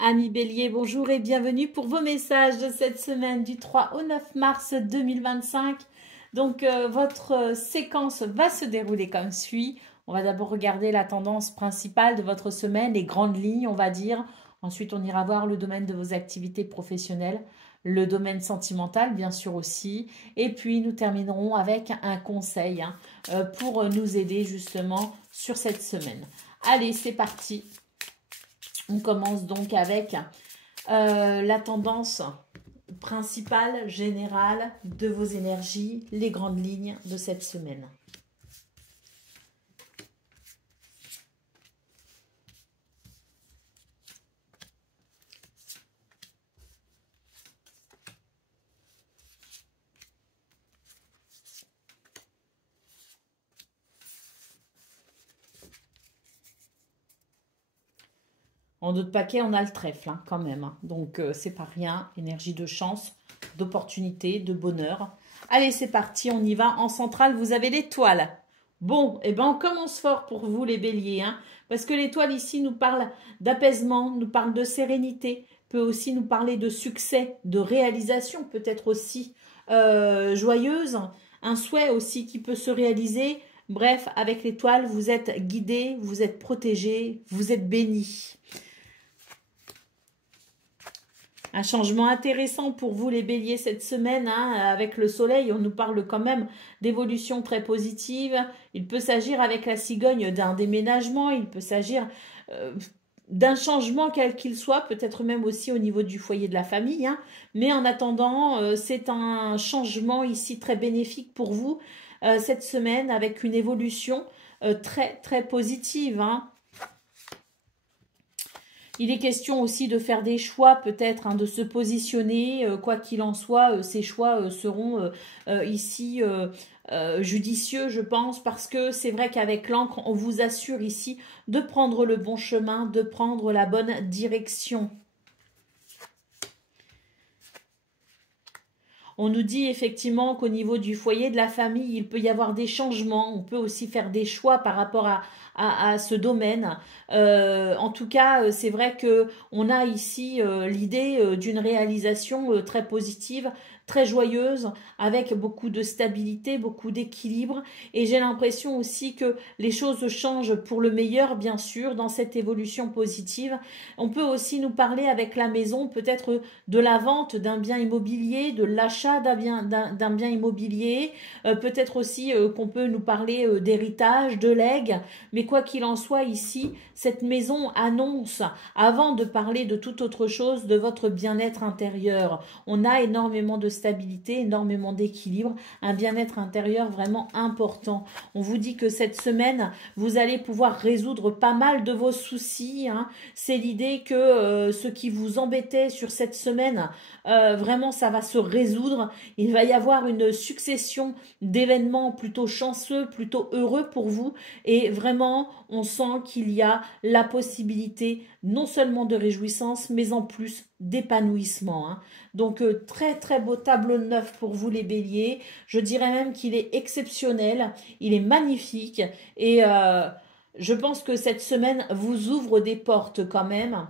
Amis Bélier, bonjour et bienvenue pour vos messages de cette semaine du 3 au 9 mars 2025. Donc, votre séquence va se dérouler comme suit. On va d'abord regarder la tendance principale de votre semaine, les grandes lignes, on va dire. Ensuite, on ira voir le domaine de vos activités professionnelles, le domaine sentimental, bien sûr aussi. Et puis, nous terminerons avec un conseil pour nous aider justement sur cette semaine. Allez, c'est parti. On commence donc avec la tendance principale, générale de vos énergies, les grandes lignes de cette semaine. En d'autres paquets, on a le trèfle quand même. Donc, c'est pas rien. Énergie de chance, d'opportunité, de bonheur. Allez, c'est parti, on y va. En centrale, vous avez l'étoile. Bon, eh ben, on commence fort pour vous, les béliers. Parce que l'étoile ici nous parle d'apaisement, nous parle de sérénité, peut aussi nous parler de succès, de réalisation, peut-être aussi joyeuse. Un souhait aussi qui peut se réaliser. Bref, avec l'étoile, vous êtes guidé, vous êtes protégé, vous êtes béni. Un changement intéressant pour vous les béliers cette semaine, avec le soleil, on nous parle quand même d'évolution très positive. Il peut s'agir avec la cigogne d'un déménagement, il peut s'agir d'un changement quel qu'il soit, peut-être même aussi au niveau du foyer de la famille. Mais en attendant, c'est un changement ici très bénéfique pour vous cette semaine avec une évolution très très positive. Il est question aussi de faire des choix, peut-être, de se positionner. Quoi qu'il en soit, ces choix seront ici judicieux, je pense, parce que c'est vrai qu'avec l'encre, on vous assure ici de prendre le bon chemin, de prendre la bonne direction. On nous dit effectivement qu'au niveau du foyer de la famille, il peut y avoir des changements. On peut aussi faire des choix par rapport à ce domaine. En tout cas, c'est vrai qu'on a ici l'idée d'une réalisation très positive, très joyeuse, avec beaucoup de stabilité, beaucoup d'équilibre. Et j'ai l'impression aussi que les choses changent pour le meilleur, bien sûr, dans cette évolution positive. On peut aussi nous parler avec la maison, peut-être de la vente d'un bien immobilier, de l'achat d'un bien immobilier, peut-être aussi qu'on peut nous parler d'héritage, de legs, mais quoi qu'il en soit ici, cette maison annonce, avant de parler de toute autre chose, de votre bien-être intérieur. On a énormément de stabilité, énormément d'équilibre, un bien-être intérieur vraiment important. On vous dit que cette semaine, vous allez pouvoir résoudre pas mal de vos soucis. C'est l'idée que ce qui vous embêtait sur cette semaine, vraiment ça va se résoudre. Il va y avoir une succession d'événements plutôt chanceux, plutôt heureux pour vous. Et vraiment, on sent qu'il y a la possibilité non seulement de réjouissance, mais en plus d'épanouissement. Donc, très très beau tableau neuf pour vous les béliers. Je dirais même qu'il est exceptionnel, il est magnifique. Et je pense que cette semaine vous ouvre des portes quand même.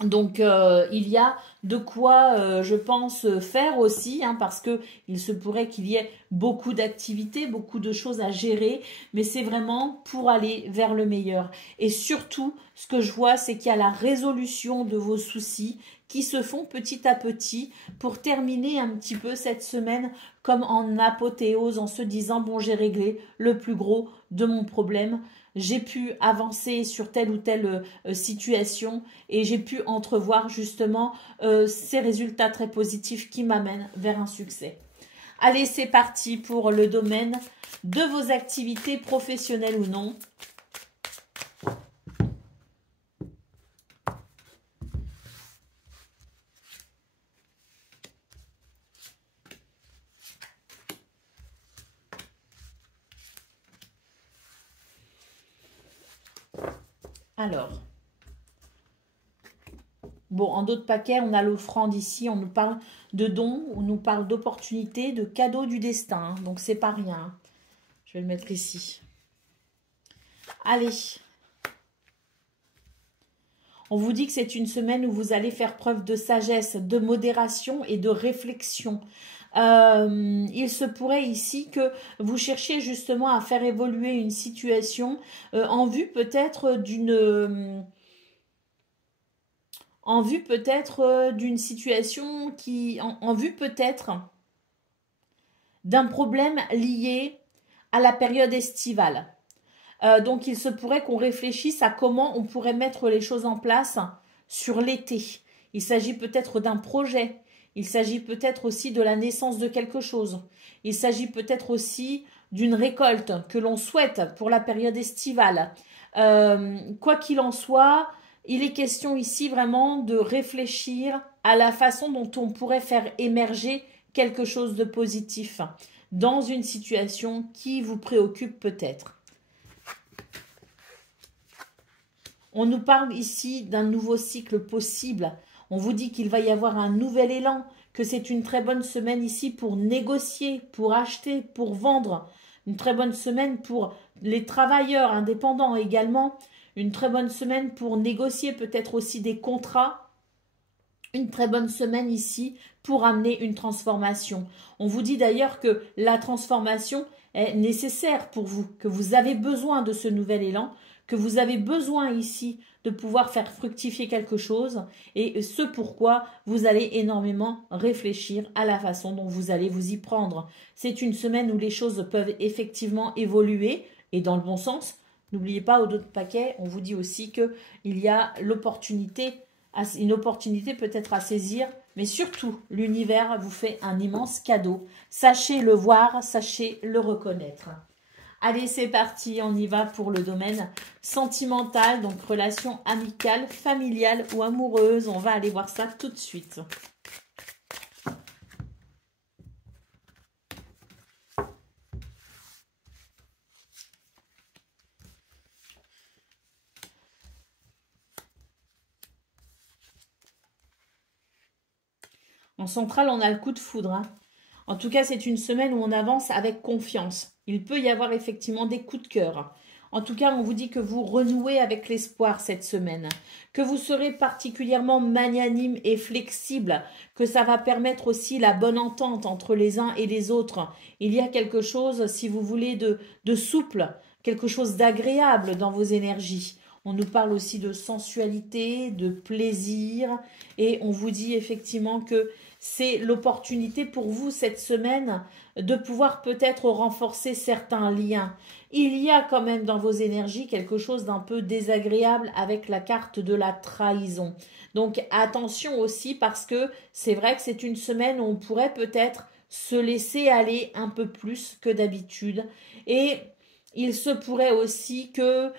Donc, il y a de quoi, je pense, faire aussi, parce que il se pourrait qu'il y ait beaucoup d'activités, beaucoup de choses à gérer, mais c'est vraiment pour aller vers le meilleur. Et surtout, ce que je vois, c'est qu'il y a la résolution de vos soucis qui se font petit à petit pour terminer un petit peu cette semaine comme en apothéose, en se disant, bon, j'ai réglé le plus gros de mon problème. J'ai pu avancer sur telle ou telle situation et j'ai pu entrevoir justement ces résultats très positifs qui m'amènent vers un succès. Allez, c'est parti pour le domaine de vos activités professionnelles ou non. Alors, bon, en d'autres paquets, on a l'offrande ici, on nous parle de dons, on nous parle d'opportunités, de cadeaux du destin. Donc, c'est pas rien. Je vais le mettre ici. Allez. On vous dit que c'est une semaine où vous allez faire preuve de sagesse, de modération et de réflexion. Il se pourrait ici que vous cherchiez justement à faire évoluer une situation en vue peut-être d'une situation en vue peut-être d'un problème lié à la période estivale. Donc il se pourrait qu'on réfléchisse à comment on pourrait mettre les choses en place sur l'été. Il s'agit peut-être d'un projet. Il s'agit peut-être aussi de la naissance de quelque chose. Il s'agit peut-être aussi d'une récolte que l'on souhaite pour la période estivale. Quoi qu'il en soit, il est question ici vraiment de réfléchir à la façon dont on pourrait faire émerger quelque chose de positif dans une situation qui vous préoccupe peut-être. On nous parle ici d'un nouveau cycle possible. On vous dit qu'il va y avoir un nouvel élan, que c'est une très bonne semaine ici pour négocier, pour acheter, pour vendre. Une très bonne semaine pour les travailleurs indépendants également. Une très bonne semaine pour négocier peut-être aussi des contrats. Une très bonne semaine ici pour amener une transformation. On vous dit d'ailleurs que la transformation est nécessaire pour vous, que vous avez besoin de ce nouvel élan, que vous avez besoin ici de pouvoir faire fructifier quelque chose et ce pourquoi vous allez énormément réfléchir à la façon dont vous allez vous y prendre. C'est une semaine où les choses peuvent effectivement évoluer et dans le bon sens. N'oubliez pas, au dos de paquet, on vous dit aussi qu'il y a une opportunité peut-être à saisir, mais surtout, l'univers vous fait un immense cadeau. Sachez le voir, sachez le reconnaître. Allez, c'est parti, on y va pour le domaine sentimental, donc relation amicale, familiale ou amoureuse. On va aller voir ça tout de suite. En centrale, on a le coup de foudre. Hein. En tout cas, c'est une semaine où on avance avec confiance. Il peut y avoir effectivement des coups de cœur. En tout cas, on vous dit que vous renouez avec l'espoir cette semaine, que vous serez particulièrement magnanime et flexible, que ça va permettre aussi la bonne entente entre les uns et les autres. Il y a quelque chose, si vous voulez, de souple, quelque chose d'agréable dans vos énergies. On nous parle aussi de sensualité, de plaisir, et on vous dit effectivement que c'est l'opportunité pour vous cette semaine de pouvoir peut-être renforcer certains liens. Il y a quand même dans vos énergies quelque chose d'un peu désagréable avec la carte de la trahison. Donc attention aussi parce que c'est vrai que c'est une semaine où on pourrait peut-être se laisser aller un peu plus que d'habitude. Et il se pourrait aussi que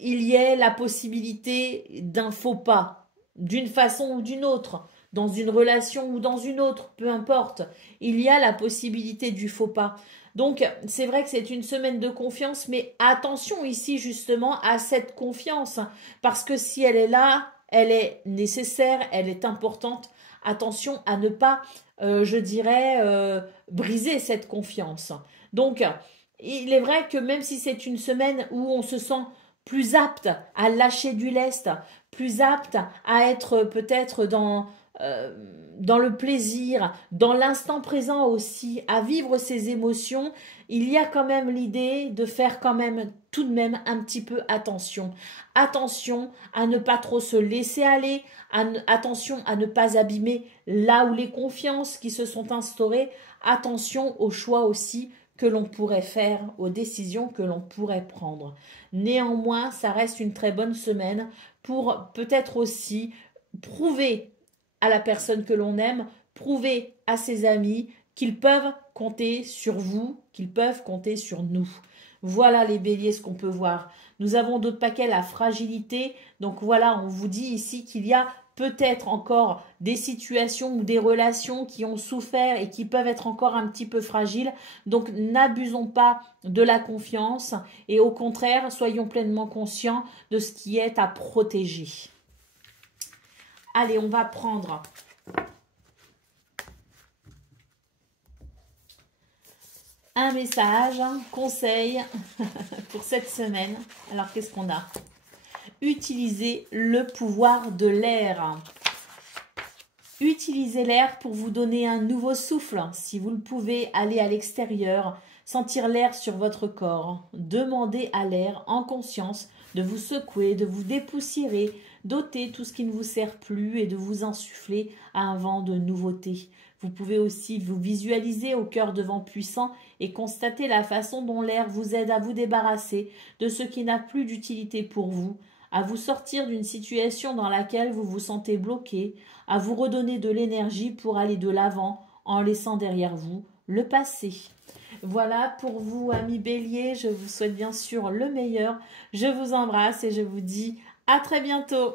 il y ait la possibilité d'un faux pas, d'une façon ou d'une autre, dans une relation ou dans une autre, peu importe. Il y a la possibilité du faux pas. Donc, c'est vrai que c'est une semaine de confiance, mais attention ici justement à cette confiance, parce que si elle est là, elle est nécessaire, elle est importante. Attention à ne pas, je dirais, briser cette confiance. Donc, il est vrai que même si c'est une semaine où on se sent plus apte à lâcher du lest, plus apte à être peut-être dans le plaisir, dans l'instant présent aussi, à vivre ses émotions, il y a quand même l'idée de faire quand même tout de même un petit peu attention. Attention à ne pas trop se laisser aller, attention à ne pas abîmer là où les confiances qui se sont instaurées, attention aux choix aussi que l'on pourrait faire, aux décisions que l'on pourrait prendre. Néanmoins, ça reste une très bonne semaine pour peut-être aussi prouver à la personne que l'on aime, prouver à ses amis qu'ils peuvent compter sur vous, qu'ils peuvent compter sur nous. Voilà les béliers ce qu'on peut voir. Nous avons d'autres paquets, la fragilité. Donc voilà, on vous dit ici qu'il y a peut-être encore des situations ou des relations qui ont souffert et qui peuvent être encore un petit peu fragiles. Donc n'abusons pas de la confiance et au contraire, soyons pleinement conscients de ce qui est à protéger. Allez, on va prendre un message, un conseil pour cette semaine. Alors, qu'est-ce qu'on a ? utilisez le pouvoir de l'air. Utilisez l'air pour vous donner un nouveau souffle. Si vous le pouvez, allez à l'extérieur, sentir l'air sur votre corps. Demandez à l'air en conscience de vous secouer, de vous dépoussiérer, d'ôter tout ce qui ne vous sert plus et de vous insuffler un vent de nouveauté. Vous pouvez aussi vous visualiser au cœur de vent puissant et constater la façon dont l'air vous aide à vous débarrasser de ce qui n'a plus d'utilité pour vous, à vous sortir d'une situation dans laquelle vous vous sentez bloqué, à vous redonner de l'énergie pour aller de l'avant en laissant derrière vous le passé. Voilà pour vous, amis Bélier, je vous souhaite bien sûr le meilleur. Je vous embrasse et je vous dis à très bientôt.